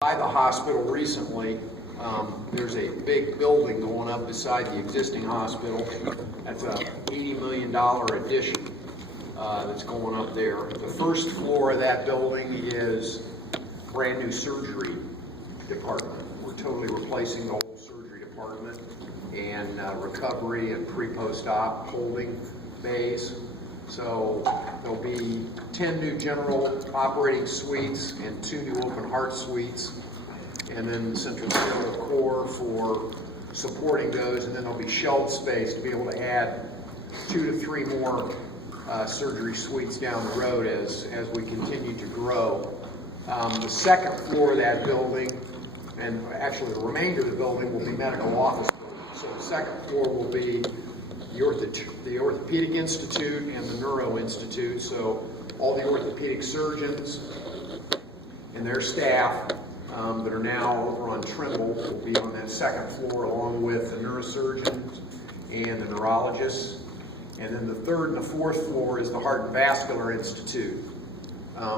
By the hospital recently, there's a big building going up beside the existing hospital. That's a $80 million addition that's going up there. The first floor of that building is brand new surgery department. We're totally replacing the whole surgery department and recovery and pre-post-op holding bays. So there'll be 10 new general operating suites and 2 new open heart suites, and then central sterile core for supporting those, and then there'll be shelf space to be able to add 2 to 3 more surgery suites down the road as we continue to grow. The second floor of that building, and actually the remainder of the building, will be medical office building. So the second floor will be the Orthopedic Institute and the Neuro Institute. So all the orthopedic surgeons and their staff that are now over on Trimble will be on that second floor, along with the neurosurgeons and the neurologists. And then the third and the fourth floor is the Heart and Vascular Institute.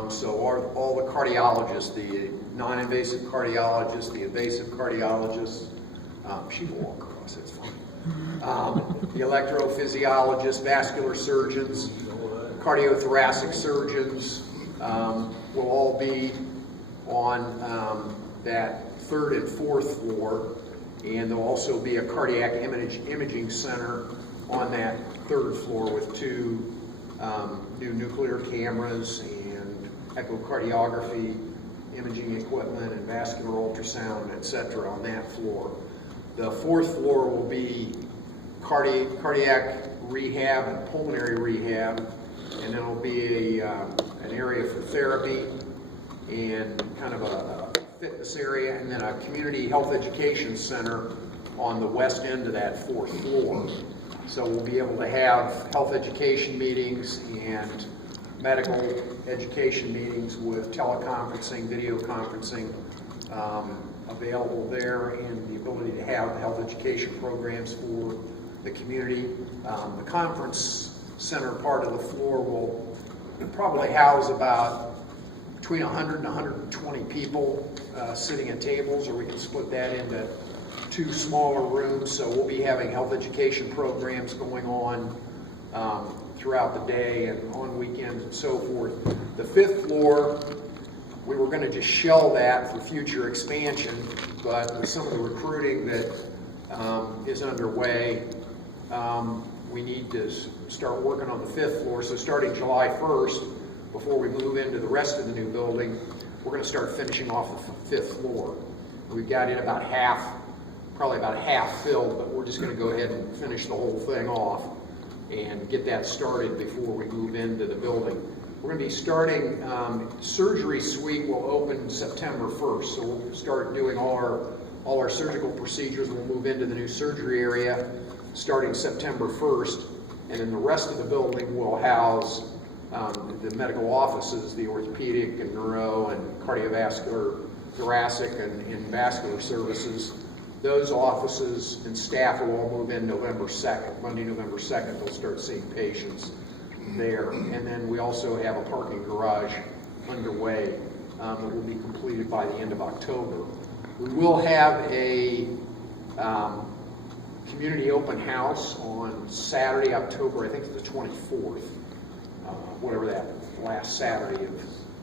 So all the cardiologists, the non-invasive cardiologists, the invasive cardiologists, she will walk across, it's fine. The electrophysiologists, vascular surgeons, cardiothoracic surgeons will all be on that third and fourth floor, and there'll also be a cardiac imaging center on that third floor with 2 new nuclear cameras and echocardiography imaging equipment and vascular ultrasound, etc. on that floor. The fourth floor will be cardiac rehab and pulmonary rehab, and then it'll be an area for therapy and kind of a fitness area, and then a community health education center on the west end of that fourth floor. So we'll be able to have health education meetings and medical education meetings with teleconferencing, video conferencing available there, and the ability to have health education programs for the community. The conference center part of the floor will probably house about between 100 and 120 people sitting at tables, or we can split that into 2 smaller rooms. So we'll be having health education programs going on throughout the day and on weekends and so forth. The 5th floor, we were going to just shell that for future expansion, but with some of the recruiting that is underway, we need to start working on the 5th floor. So starting July 1st, before we move into the rest of the new building, we're going to start finishing off the 5th floor. We've got it about half, probably about half filled, but we're just going to go ahead and finish the whole thing off and get that started before we move into the building. We're going to be starting, surgery suite will open September 1st, so we'll start doing all our surgical procedures. We'll move into the new surgery area starting September 1st, and then the rest of the building will house the medical offices, the orthopedic and neuro and cardiovascular, thoracic and vascular services. Those offices and staff will all move in November 2nd. Monday, November 2nd, they'll start seeing patients there. And then we also have a parking garage underway that will be completed by the end of October. We will have a community open house on Saturday, October, I think it's the 24th, whatever that last Saturday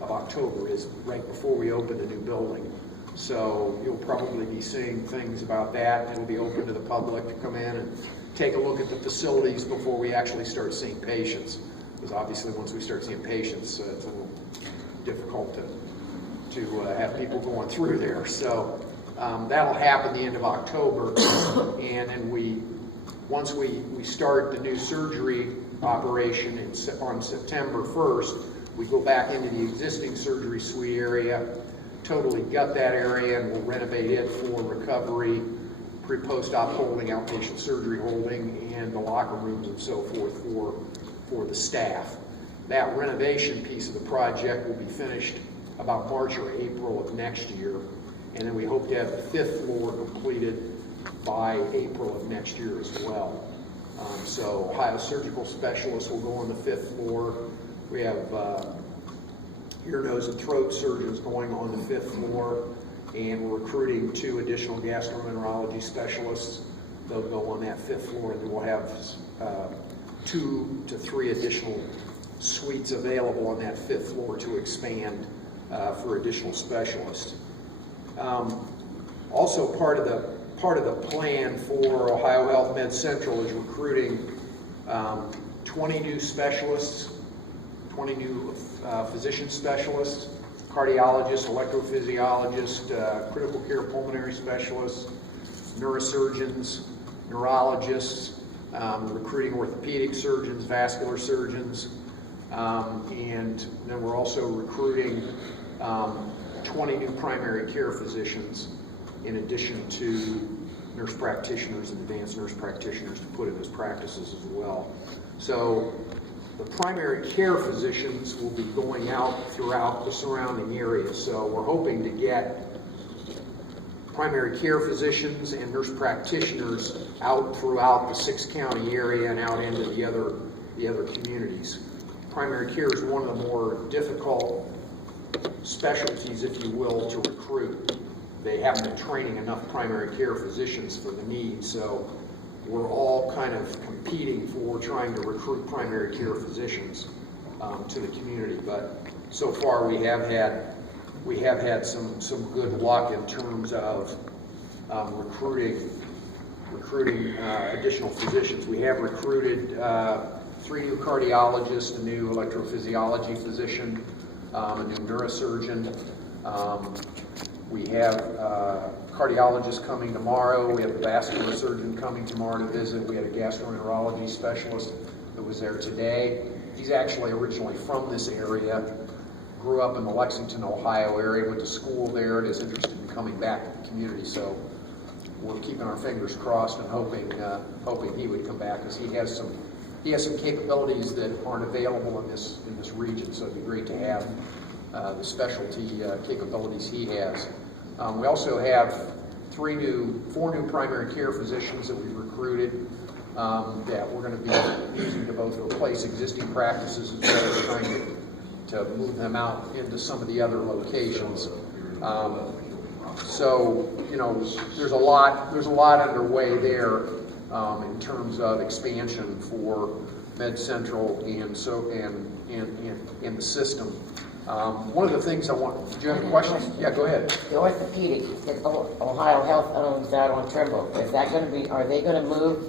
of October is, right before we open the new building. So you'll probably be seeing things about that. It'll be open to the public to come in and take a look at the facilities before we actually start seeing patients. Because obviously once we start seeing patients, it's a little difficult to have people going through there. So that'll happen the end of October, and then once we start the new surgery operation on September 1st, we go back into the existing surgery suite area, totally gut that area, and we'll renovate it for recovery, pre-post-op holding, outpatient surgery holding, and the locker rooms and so forth for the staff. That renovation piece of the project will be finished about March or April of next year, and then we hope to have the 5th floor completed by April of next year as well. So Ohio surgical specialists will go on the 5th floor. We have ear, nose, and throat surgeons going on the 5th floor, and we're recruiting 2 additional gastroenterology specialists. They'll go on that 5th floor, and then we'll have 2 to 3 additional suites available on that 5th floor to expand for additional specialists. Also, part of the plan for Ohio Health Med Central is recruiting 20 new specialists, 20 new physician specialists, cardiologists, electrophysiologists, critical care pulmonary specialists, neurosurgeons, neurologists, recruiting orthopedic surgeons, vascular surgeons, and then we're also recruiting 20 new primary care physicians in addition to nurse practitioners and advanced nurse practitioners to put in those practices as well. So the primary care physicians will be going out throughout the surrounding areas. So we're hoping to get primary care physicians and nurse practitioners out throughout the 6-county area and out into the other communities. Primary care is one of the more difficult specialties, if you will, to recruit. They haven't been training enough primary care physicians for the need, so we're all kind of competing for trying to recruit primary care physicians to the community. But so far we have had some good luck in terms of recruiting additional physicians. We have recruited 3 new cardiologists, a new electrophysiology physician, a new neurosurgeon. We have cardiologists coming tomorrow. We have a vascular surgeon coming tomorrow to visit. We had a gastroenterology specialist that was there today. He's actually originally from this area, grew up in the Lexington, Ohio area, went to school there, and is interested in coming back to the community. So we're keeping our fingers crossed and hoping he would come back, because he has some capabilities that aren't available in this region. So it'd be great to have the specialty capabilities he has. We also have 4 new primary care physicians that we've recruited that we're going to be using to both replace existing practices as well as trying to move them out into some of the other locations. So there's a lot underway there in terms of expansion for Med Central and the system. One of the things I want, did you have a question? Yeah, go ahead. The orthopedic that Ohio Health owns out on Trimble, is that going to be, are they going to move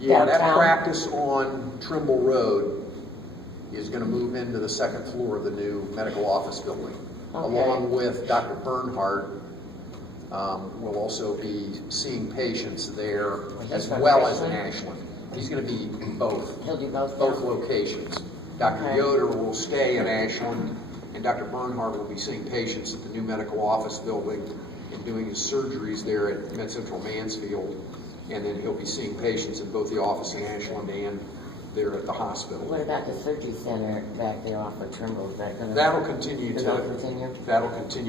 downtown? That practice on Trimble Road is going to move into the 2nd floor of the new medical office building. Okay. Along with Dr. Bernhardt, will also be seeing patients there as well as in Ashland. He's going to be in both. He'll do both locations. Dr. Yoder will stay in Ashland, and Dr. Bernhardt will be seeing patients at the new medical office building and doing his surgeries there at Med Central Mansfield, and then he'll be seeing patients in both the office in Ashland and there at the hospital. What about the surgery center back there off of Trimble? Is that going to? That'll continue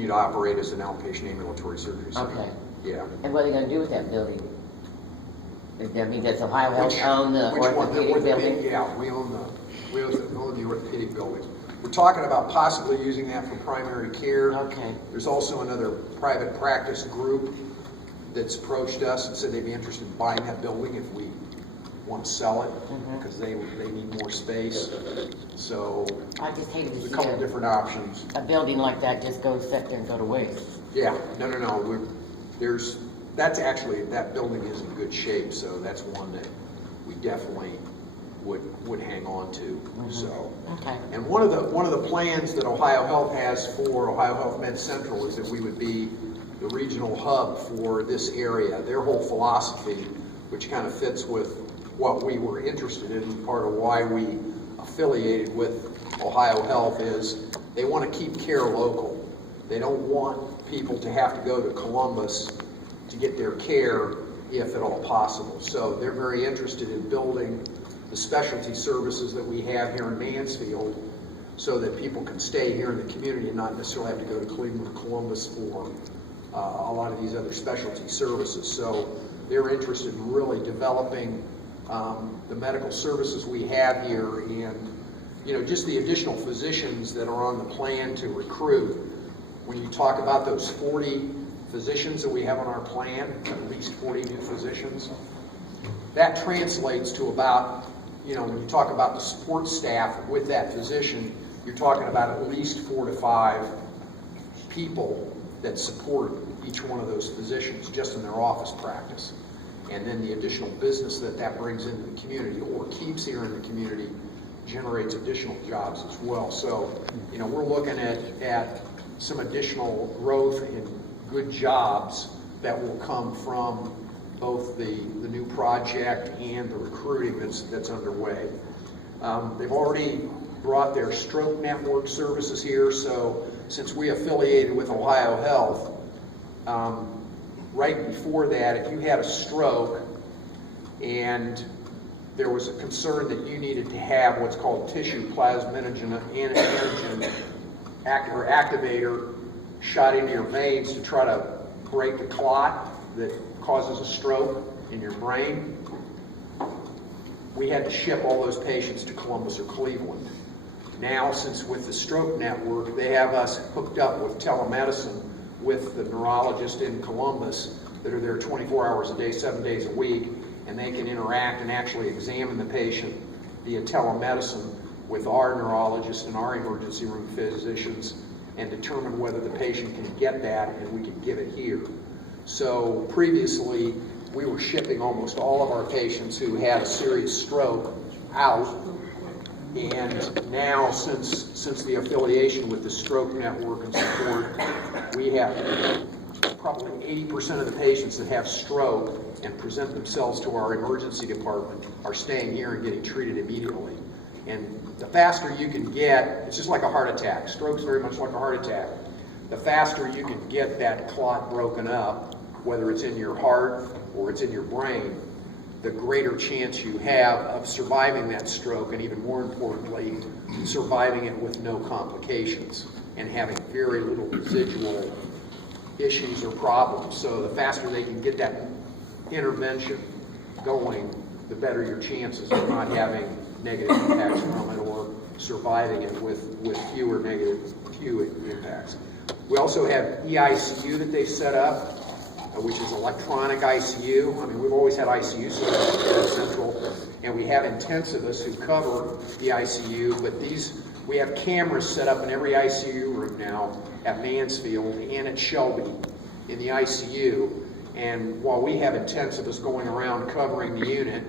to operate as an outpatient ambulatory surgery center. Okay. Yeah. And what are they going to do with that building? I mean, does Ohio Health own the orthopedic building? Yeah, we own the orthopedic building. We're talking about possibly using that for primary care. Okay. There's also another private practice group that's approached us and said they'd be interested in buying that building if we want to sell it, because they need more space. So I just hate to see a couple different options. A building like that just sit there and go to waste. Yeah, no. That building is in good shape, so that's one that we definitely would hang on to. So, okay. And one of the plans that Ohio Health has for Ohio Health Med Central is that we would be the regional hub for this area. Their whole philosophy, which kind of fits with what we were interested in, part of why we affiliated with Ohio Health, is they want to keep care local. They don't want people to have to go to Columbus to get their care, if at all possible. So they're very interested in building the specialty services that we have here in Mansfield so that people can stay here in the community and not necessarily have to go to Cleveland or Columbus for a lot of these other specialty services. So they're interested in really developing the medical services we have here, and just the additional physicians that are on the plan to recruit. When you talk about those 40 physicians that we have on our plan, at least 40 new physicians. That translates to about, when you talk about the support staff with that physician, you're talking about at least 4 to 5 people that support each one of those physicians just in their office practice. And then the additional business that brings into the community or keeps here in the community generates additional jobs as well. So, we're looking at some additional growth in good jobs that will come from both the new project and the recruiting that's underway. They've already brought their stroke network services here, so since we affiliated with Ohio Health, right before that, if you had a stroke and there was a concern that you needed to have what's called tissue plasminogen antigen activator shot into your veins to try to break the clot that causes a stroke in your brain, we had to ship all those patients to Columbus or Cleveland. Now, since with the stroke network, they have us hooked up with telemedicine with the neurologist in Columbus that are there 24 hours a day, 7 days a week, and they can interact and actually examine the patient via telemedicine with our neurologist and our emergency room physicians and determine whether the patient can get that and we can give it here. So previously, we were shipping almost all of our patients who had a serious stroke out, and now since the affiliation with the stroke network and support, we have probably 80% of the patients that have stroke and present themselves to our emergency department are staying here and getting treated immediately. And the faster you can get, it's just like a heart attack. Stroke's very much like a heart attack. The faster you can get that clot broken up, whether it's in your heart or it's in your brain, the greater chance you have of surviving that stroke, and even more importantly, surviving it with no complications and having very little residual issues or problems. So the faster they can get that intervention going, the better your chances of not having negative impacts from it or surviving it with few impacts. We also have EICU that they set up, which is electronic ICU. I mean, we've always had ICU services at Central, and we have intensivists who cover the ICU, but we have cameras set up in every ICU room now at Mansfield and at Shelby in the ICU. And while we have intensivists going around covering the unit,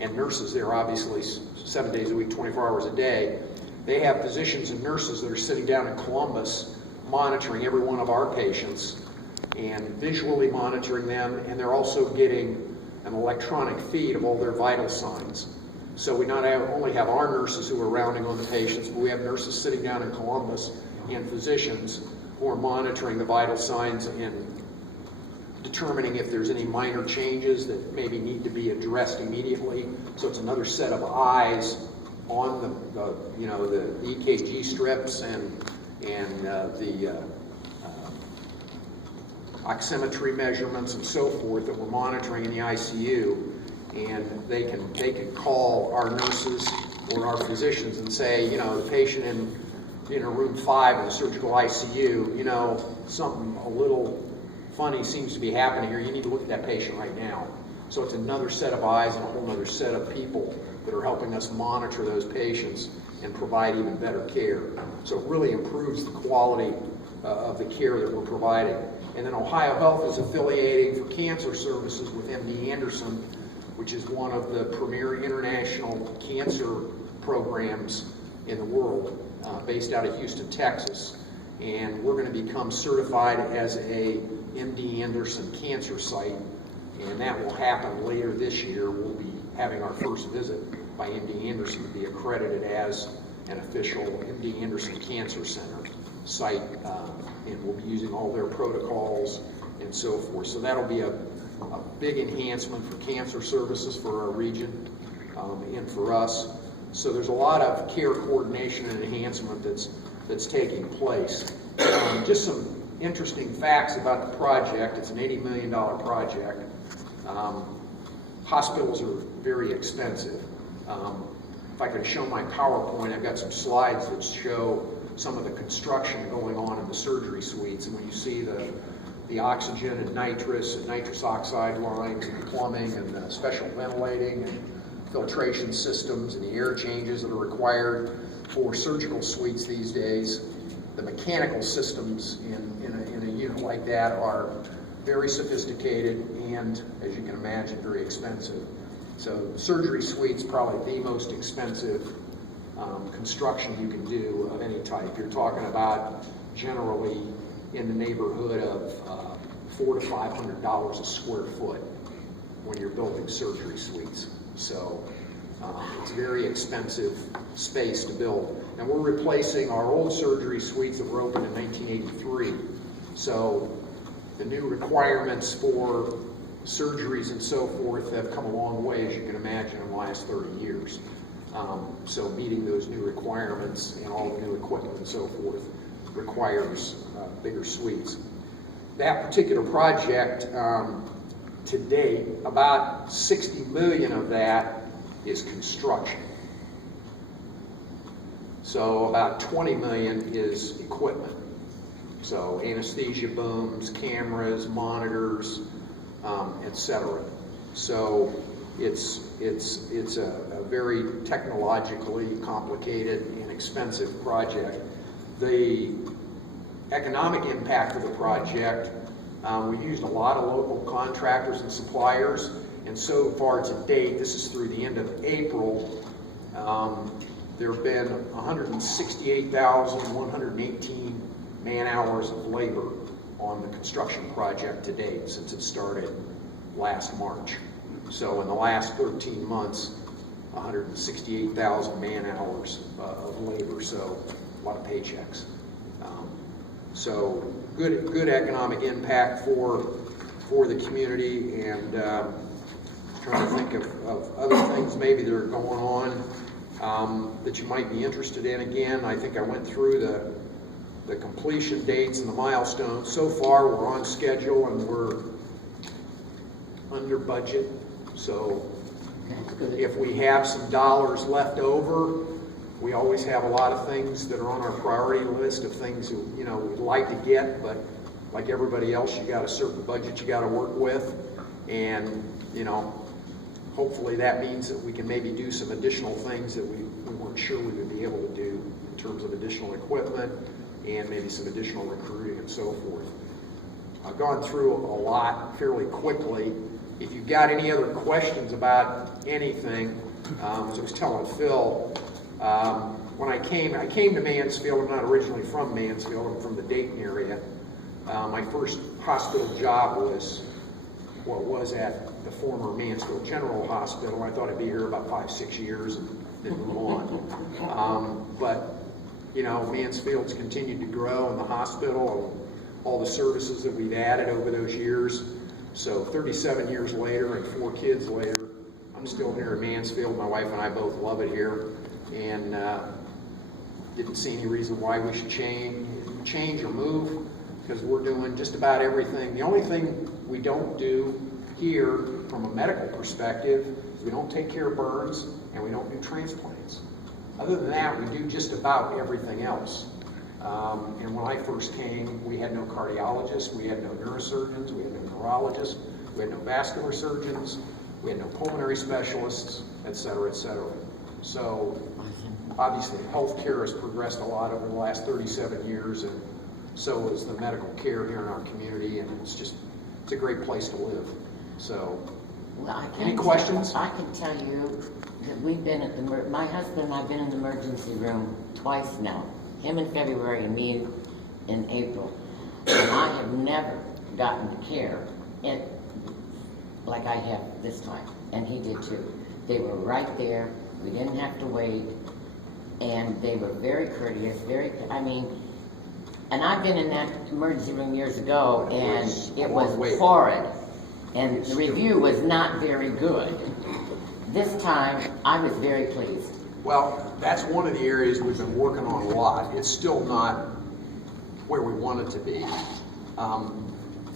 and nurses there obviously 7 days a week, 24 hours a day, they have physicians and nurses that are sitting down in Columbus monitoring every one of our patients and visually monitoring them, and they're also getting an electronic feed of all their vital signs. So we not only have our nurses who are rounding on the patients, but we have nurses sitting down in Columbus and physicians who are monitoring the vital signs and determining if there's any minor changes that maybe need to be addressed immediately. So it's another set of eyes on the EKG strips and the oximetry measurements and so forth that we're monitoring in the ICU, and they can call our nurses or our physicians and say, the patient in room 5 in the surgical ICU, something a little funny seems to be happening here. You need to look at that patient right now. So it's another set of eyes and a whole other set of people that are helping us monitor those patients and provide even better care. So it really improves the quality of the care that we're providing. And then Ohio Health is affiliating for cancer services with MD Anderson, which is one of the premier international cancer programs in the world, based out of Houston, Texas. And we're going to become certified as a MD Anderson cancer site, and that will happen later this year. We'll be having our first visit by MD Anderson to be accredited as an official MD Anderson Cancer Center site, and we'll be using all their protocols and so forth. So that'll be a big enhancement for cancer services for our region and for us. So there's a lot of care coordination and enhancement that's taking place. Just some interesting facts about the project. It's an $80 million project. Hospitals are very expensive. If I could show my PowerPoint, I've got some slides that show some of the construction going on in the surgery suites. And when you see the the oxygen and nitrous oxide lines, and plumbing, and special ventilating and filtration systems, and the air changes that are required for surgical suites these days. The mechanical systems in a unit like that are very sophisticated and, as you can imagine, very expensive. So surgery suites probably the most expensive construction you can do of any type. You're talking about generally in the neighborhood of $400 to $500 a square foot when you're building surgery suites. So it's a very expensive space to build. And we're replacing our old surgery suites that were opened in 1983. So the new requirements for surgeries and so forth have come a long way, as you can imagine, in the last 30 years. So meeting those new requirements and all the new equipment and so forth requires bigger suites. That particular project, to date, about 60 million of that is construction. So about 20 million is equipment. So anesthesia booms, cameras, monitors, etc. So it's a very technologically complicated and expensive project. The economic impact of the project, we used a lot of local contractors and suppliers, and so far to date, this is through the end of April, there have been 168,118 man-hours of labor on the construction project to date since it started last March. So in the last 13 months, 168,000 man-hours of labor, so a lot of paychecks. So good economic impact for the community, and trying to think of other things maybe that are going on that you might be interested in. Again, I think I went through the completion dates and the milestones. So far, we're on schedule and we're under budget. So if we have some dollars left over, we always have a lot of things that are on our priority list of things that, you know, we'd like to get, but like everybody else, you got a certain budget you got to work with, and you know, hopefully that means that we can maybe do some additional things that we weren't sure we would be able to do in terms of additional equipment and maybe some additional recruiting and so forth. I've gone through a lot fairly quickly. If you've got any other questions about anything, as I was telling Phil, when I came to Mansfield. I'm not originally from Mansfield. I'm from the Dayton area. My first hospital job was at the former Mansfield General Hospital. I thought I'd be here about 5-6 years and then move on. But you know, Mansfield's continued to grow in the hospital and all the services that we've added over those years. So 37 years later and 4 kids later, I'm still here in Mansfield. My wife and I both love it here, and didn't see any reason why we should change or move, because we're doing just about everything. The only thing we don't do here from a medical perspective is we don't take care of burns and we don't do transplants. Other than that, we do just about everything else. And when I first came, we had no cardiologists, we had no neurosurgeons, we had no neurologists, we had no vascular surgeons, we had no pulmonary specialists, et cetera, et cetera. So obviously healthcare has progressed a lot over the last 37 years, and so is the medical care here in our community, and it's a great place to live. So, well, any questions? I can tell you that we've been at my husband and I have been in the emergency room twice now. Him in February and me in April. And I have never gotten the care like I have this time. And he did too. They were right there. We didn't have to wait. And they were very courteous, and I've been in that emergency room years ago, and it was horrid. And the review was not very good. This time, I was very pleased. Well, that's one of the areas we've been working on a lot. It's still not where we want it to be.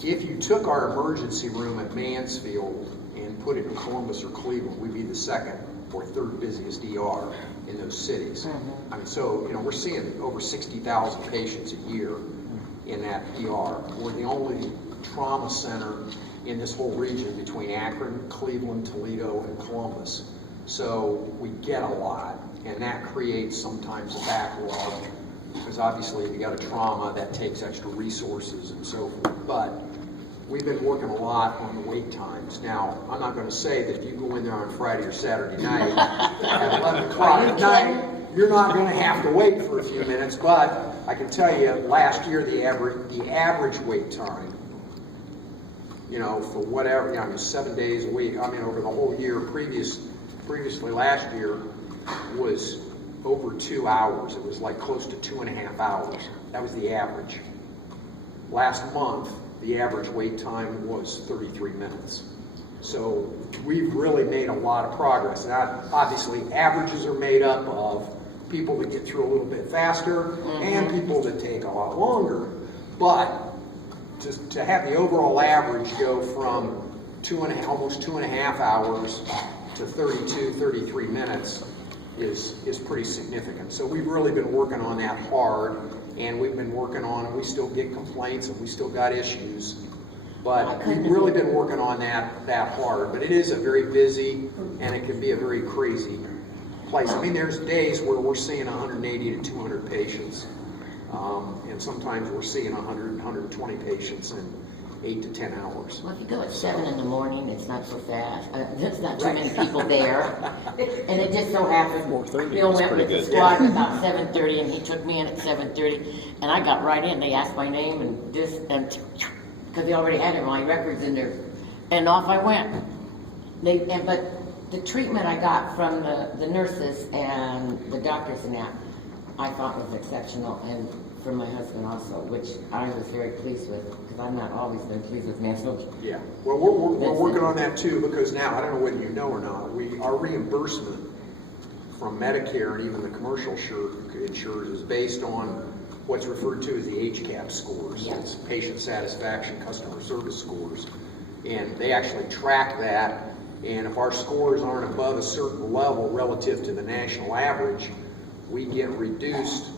If you took our emergency room at Mansfield and put it in Columbus or Cleveland, we'd be the second or third busiest ER in those cities. Mm-hmm. I mean, so, you know, we're seeing over 60,000 patients a year in that ER. We're the only trauma center in this whole region between Akron, Cleveland, Toledo, and Columbus. So we get a lot, and that creates sometimes a backlog, because obviously if you got a trauma, that takes extra resources and so forth. But we've been working a lot on the wait times. Now, I'm not going to say that if you go in there on Friday or Saturday night at 11 o'clock at night, you're not going to have to wait for a few minutes, but I can tell you, last year the average wait time, you know, for whatever, you know, I mean, 7 days a week, I mean, over the whole year, previously last year was over 2 hours. It was like close to 2.5 hours. That was the average. Last month, the average wait time was 33 minutes. So we've really made a lot of progress. Now, obviously, averages are made up of people that get through a little bit faster and people that take a lot longer. But to have the overall average go from almost 2.5 hours to 32, 33 minutes is pretty significant. So we've really been working on that hard, and we've been working on, and we still get complaints and we still got issues. But we've really been working on that hard. But it is a very busy, and it can be a very crazy place. I mean, there's days where we're seeing 180 to 200 patients, and sometimes we're seeing 100, 120 patients in 8 to 10 hours. Well, if you go at 7 in the morning, it's not so fast. There's not too many people there. And it just so happened, Bill went with the squad at about 7:30, and he took me in at 7:30, and I got right in. They asked my name and this, and because they already had my records in there, and off I went. But the treatment I got from the nurses and the doctors and that, I thought was exceptional, and for my husband also, which I was very pleased with, because I've not always been pleased with myself. Yeah, well, we're working on that too, because now, I don't know whether you know or not, our reimbursement from Medicare and even the commercial insurers is based on what's referred to as the HCAP scores. Yeah. It's patient satisfaction, customer service scores. And they actually track that, and if our scores aren't above a certain level relative to the national average, we get reduced.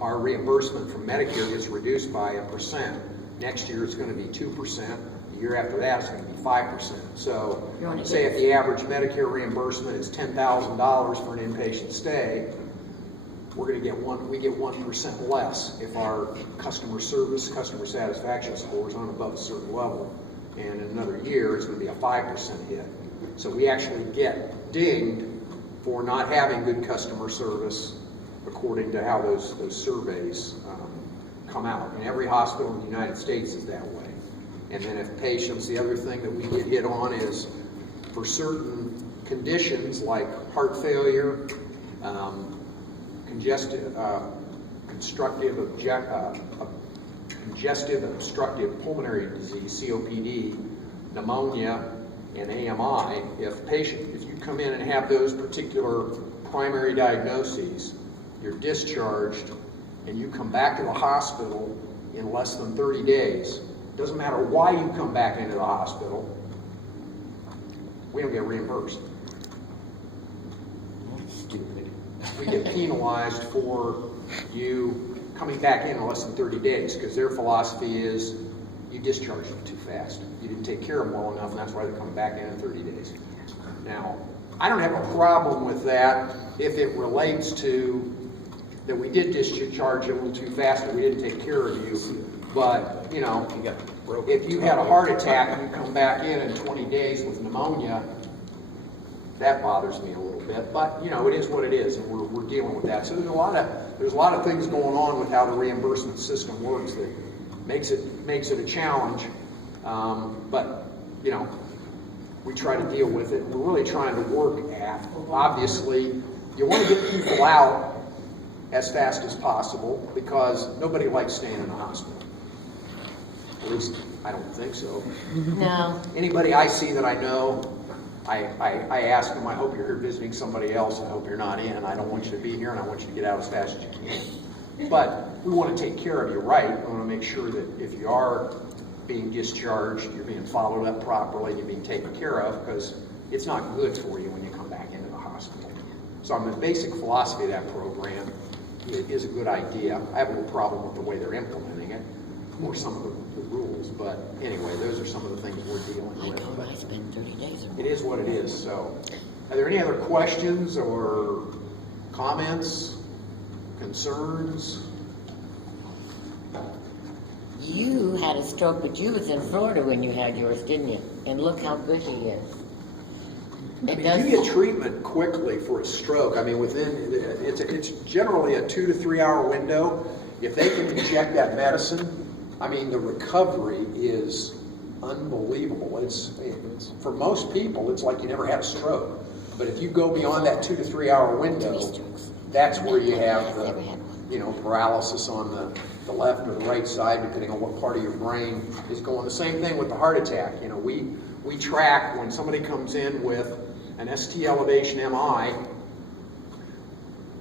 Our reimbursement from Medicare gets reduced by 1%. Next year it's going to be 2%. The year after that it's going to be 5%. So say if the average Medicare reimbursement is $10,000 for an inpatient stay, we get 1% less if our customer service, customer satisfaction scores aren't above a certain level. And in another year it's going to be a 5% hit. So we actually get dinged for not having good customer service according to how those surveys come out. And every hospital in the United States is that way. And then if patients, the other thing that we get hit on is for certain conditions like heart failure, congestive obstructive pulmonary disease, COPD, pneumonia, and AMI, if you come in and have those particular primary diagnoses, you're discharged, and you come back to the hospital in less than 30 days, doesn't matter why you come back into the hospital, we don't get reimbursed. That's stupid. We get penalized for you coming back in less than 30 days, because their philosophy is you discharged them too fast. You didn't take care of them well enough, and that's why they're coming back in 30 days. Now, I don't have a problem with that if it relates to that we did discharge you a little too fast and we didn't take care of you. But, you know, if you had a heart attack and you come back in 20 days with pneumonia, that bothers me a little bit. But, you know, it is what it is, and we're dealing with that. So there's a lot of things going on with how the reimbursement system works that makes it a challenge. But, you know, we try to deal with it. We're really trying to work at, obviously, you want to get people out as fast as possible, because nobody likes staying in the hospital. At least, I don't think so. No. Anybody I see that I know, I ask them, I hope you're here visiting somebody else, and I hope you're not in. I don't want you to be here, and I want you to get out as fast as you can. But we want to take care of you right. We want to make sure that if you are being discharged, you're being followed up properly, you're being taken care of, because it's not good for you when you come back into the hospital. So the basic philosophy of that program is a good idea. I have no problem with the way they're implementing it, or some of the rules. rules, but anyway, those are some of the things we're dealing I with. know, I spent 30 days or more. It is what it is, so. Are there any other questions or comments, concerns? You had a stroke, but you was in Florida when you had yours, didn't you? And look how good he is. I mean, you get treatment quickly for a stroke. I mean, it's generally a 2 to 3 hour window. If they can inject that medicine, I mean, the recovery is unbelievable. It's for most people, it's like you never had a stroke. But if you go beyond that 2 to 3 hour window, that's where you have the, paralysis on the left or the right side, depending on what part of your brain is going. The same thing with the heart attack. We track when somebody comes in with an ST elevation MI.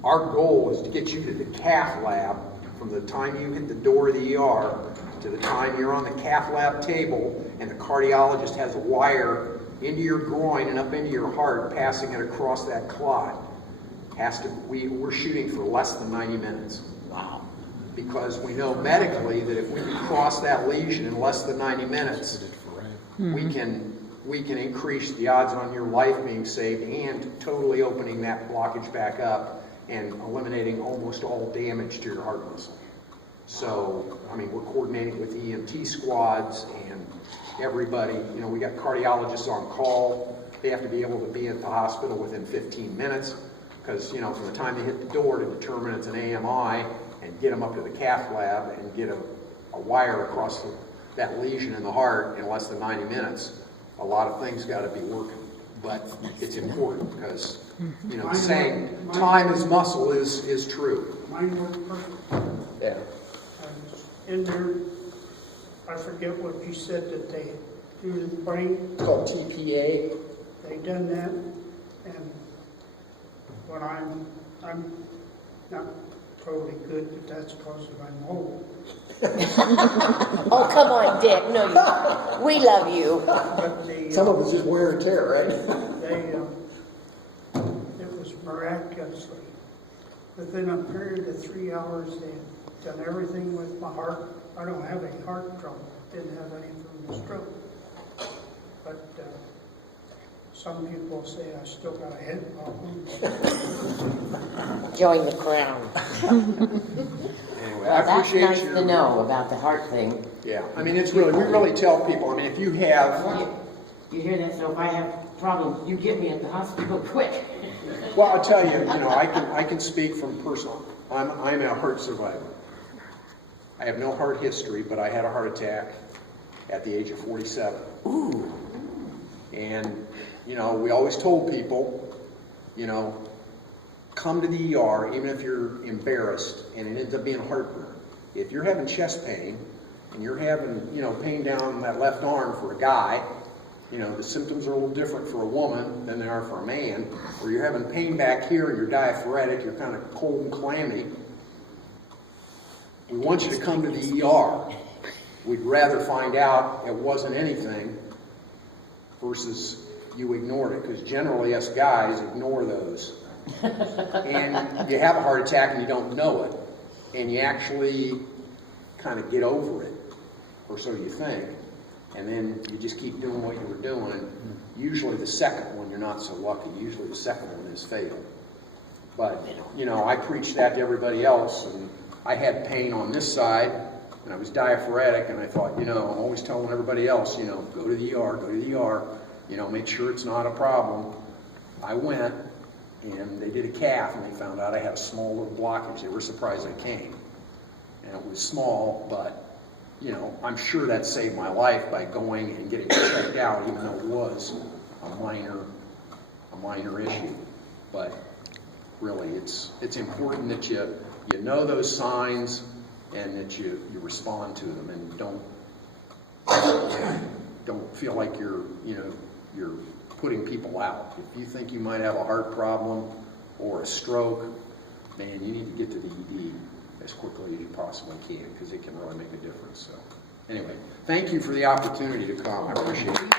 Our goal is to get you to the cath lab from the time you hit the door of the ER to the time you're on the cath lab table and the cardiologist has a wire into your groin and up into your heart, passing it across that clot. We're shooting for less than 90 minutes. Wow. Because we know medically that if we can cross that lesion in less than 90 minutes, we can increase the odds on your life being saved and totally opening that blockage back up and eliminating almost all damage to your heart muscle. So, I mean, we're coordinating with EMT squads and everybody. We got cardiologists on call. They have to be able to be at the hospital within 15 minutes because, from the time they hit the door to determine it's an AMI and get them up to the cath lab and get a wire across that lesion in the heart in less than 90 minutes, a lot of things got to be working. But it's important because, saying time is muscle is true. Mine worked perfect. Yeah. In there, I forget what you said that they do to the brain. It's called TPA. They done that, and when I'm not totally good, but that's because I'm old. Oh, come on, Dick. No, we love you. But Some of it's just wear and tear, right? it was miraculously. Within a period of 3 hours, they had done everything with my heart. I don't have any heart trouble. Didn't have any from the stroke. But some people say I still got a head problem. Join the crown. Anyway, Well, I that's appreciate nice to know about the heart thing. Yeah, I mean, we really tell people, I mean, if you have... You hear that? So if I have problems, you get me at the hospital quick. Well, I'll tell you, I can speak from personal. I'm a heart survivor. I have no heart history, but I had a heart attack at the age of 47. Ooh. And, we always told people, come to the ER, even if you're embarrassed, and it ends up being heartburn. If you're having chest pain, and you're having, pain down that left arm for a guy, the symptoms are a little different for a woman than they are for a man, or you're having pain back here and you're diaphoretic, you're kind of cold and clammy, we want you to come to the ER. We'd rather find out it wasn't anything versus you ignored it, because generally us guys ignore those. And you have a heart attack and you don't know it, and you actually kind of get over it, or so you think, and then you just keep doing what you were doing. Usually the second one you're not so lucky. Usually the second one is fatal. But I preach that to everybody else, and I had pain on this side and I was diaphoretic, and I thought, I'm always telling everybody else, go to the ER, go to the ER, make sure it's not a problem. I went and they did a cath and they found out I had a small little blockage. They were surprised I came. And it was small, but I'm sure that saved my life by going and getting checked out, even though it was a minor issue. But really, it's important that you know those signs and that you respond to them, and don't feel like you're putting people out. If you think you might have a heart problem or a stroke, man, you need to get to the ED as quickly as you possibly can, because it can really make a difference. So anyway, thank you for the opportunity to come. I appreciate it.